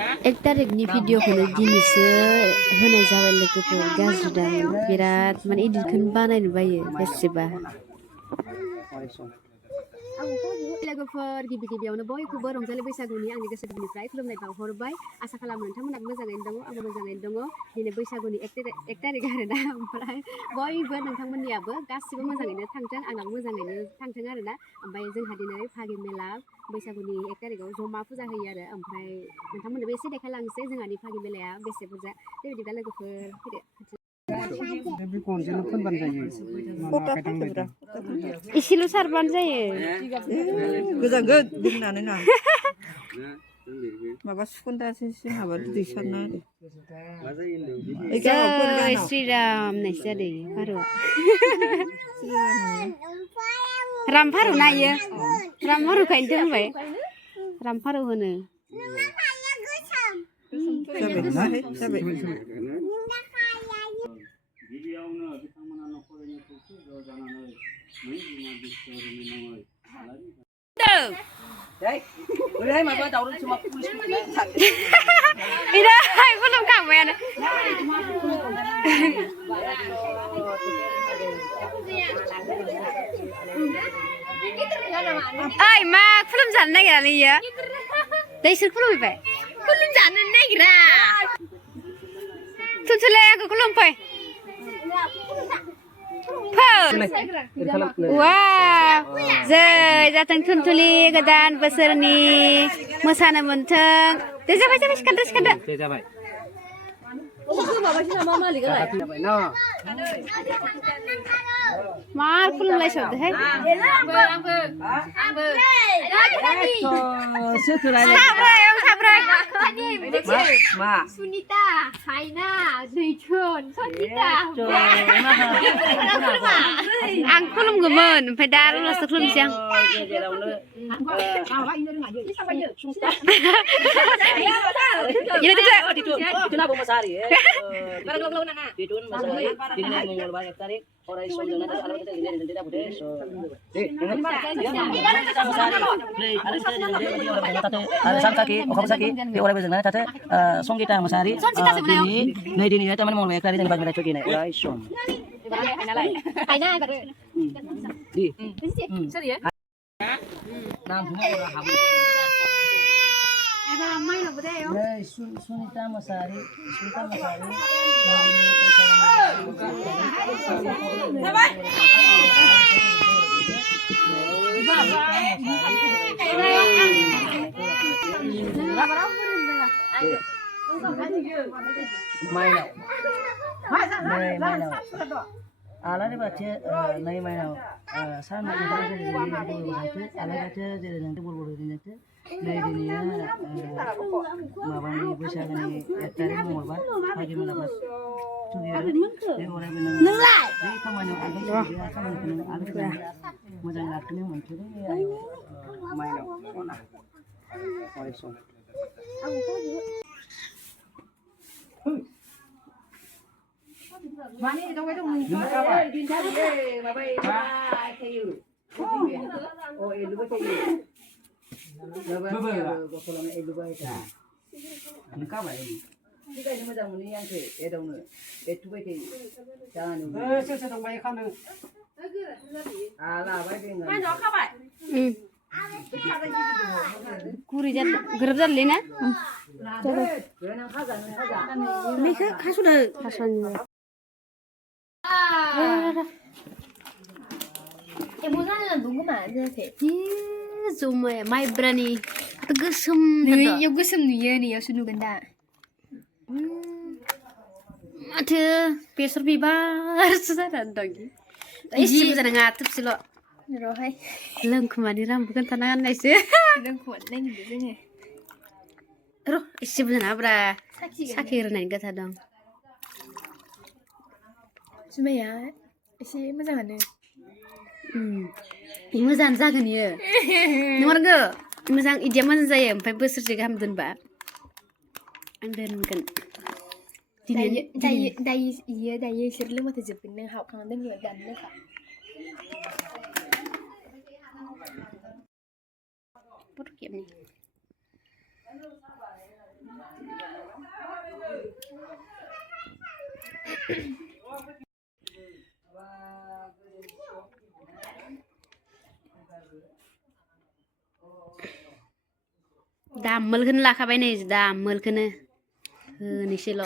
एक तारिखनि भिडिअखौनो दिनैसो होनाय जाबाय लोगोफोर गाज्रिदां बिराद माने एडिटखौनो बानायनो बायो बेसेबा लोगोफोर गिबि गिबियावनो बयखौबो रंजालि बैसागुनि आंनि गोसो गोरबोनिफ्राय खुलुमनाय बावहरबाय आसा खालामो नोंथांमोनाबो मोजाङैनो दङ आंबो मोजाङैनो दङ दिनै बैसागुनि एक तारिख आरोना ओमफ्राय बयबो नोंथांमोननियाबो गासिबो मोजाङैनो थांथों आंनाबो मोजाङैनो थांथों आरोना ओमफ्राय जोंहा दिनै भागि मेला बैसागुनि एक तारिखआव जमा पुजा होयो आरो ओमफ्राय नोंथांमोननोबो एसे देखायलांसै जोंहानि भागि मेलाया बेसे बुरजा बेबायदिब्ला लोगोफोर फैदो एसेल' सारबानो जायो गोजांगोन दोननानै ना माबा सुखुन्दासो एसे माबा दै सारना जय श्रीराम नायसो जादों फारौआ रामफारौ नायो रामफारौखायनोथ' होनबाय रामफारौ होनो गिबियावनो बिथांमोना न'खरैनो खौसे ज' जानानै मै बिमा बिश्वरनि मुङै ओरैहाय माबा दावराव समा पुलिस इराय खुलुमखांबायानो ओइ मा खुलुमजानो नागिरालै इयो दै सोर खुलुमहैबाय खुलुमजानो नागिरा थुनथुले आंखौ खुलुमफै वाव जय जाथों थुनथुलि गोदान बोसोरनि मोसानो मोनथों दे जाबाय सिखारदो मा खुलुमलायसोदोहाय सुनिता साइना जैथुन सनिता आं खुलुमगौमोन ओमफ्राय दा आर'नाइसो खुलुमसै संगीता मोसाहारि नै दिनै तारमाने मावबाय एकटारि जोंनि बाजै चुकिनाय अराय सम Sunita Mosahary Mainao Alani baca nai Mainao sana jadi alani baca jadi nanti buru-buru nanti nai dunia mabani Bwisaguni ektarin mengorban pagi melapas jadi orang benar jadi kamu agak kamu agak macam laknya macam Mainao orai som Mana itu kita mungkin di sana babai kayu. Oh, itu kayu. Babai kalau itu babai kayu. Muka bayi. Kita cuma jangan ni yang ke, itu kayu. Jangan. saya dong bayi kan Alah, bayi ni. Mana jauh kabar? Kuri jat, gerab jat lena. Mereka kasudah kasuan. Emosannya nunggu mana sih? Joma ya, maibra nih, tegesem. Nih, yang gesem nih nih, yang sudah benda. Ada besar bibar susah lagi. Isi bisa ngatup sih lo. Rohai. Lengkuma di ram bukan tangan nice. Lengkuma lagi biasanya. Roh, isi bisa nabra. Sakit nih kata dong. Cuma ya, isi macam mana? Ini moजां जागोन इयो. नंगौ मोजां इदिया मोजां जायो ओमफ्राय बोसोरसे गाहाम दोनबा आं दोनगोन. दायो इसोर लोंबाथाय जोबगोन नों हाबखांना दोनगोन दानो लेखा. Por qué? दामोलखौनो लाखाबाय नै दामोलखौनो होनोसैल'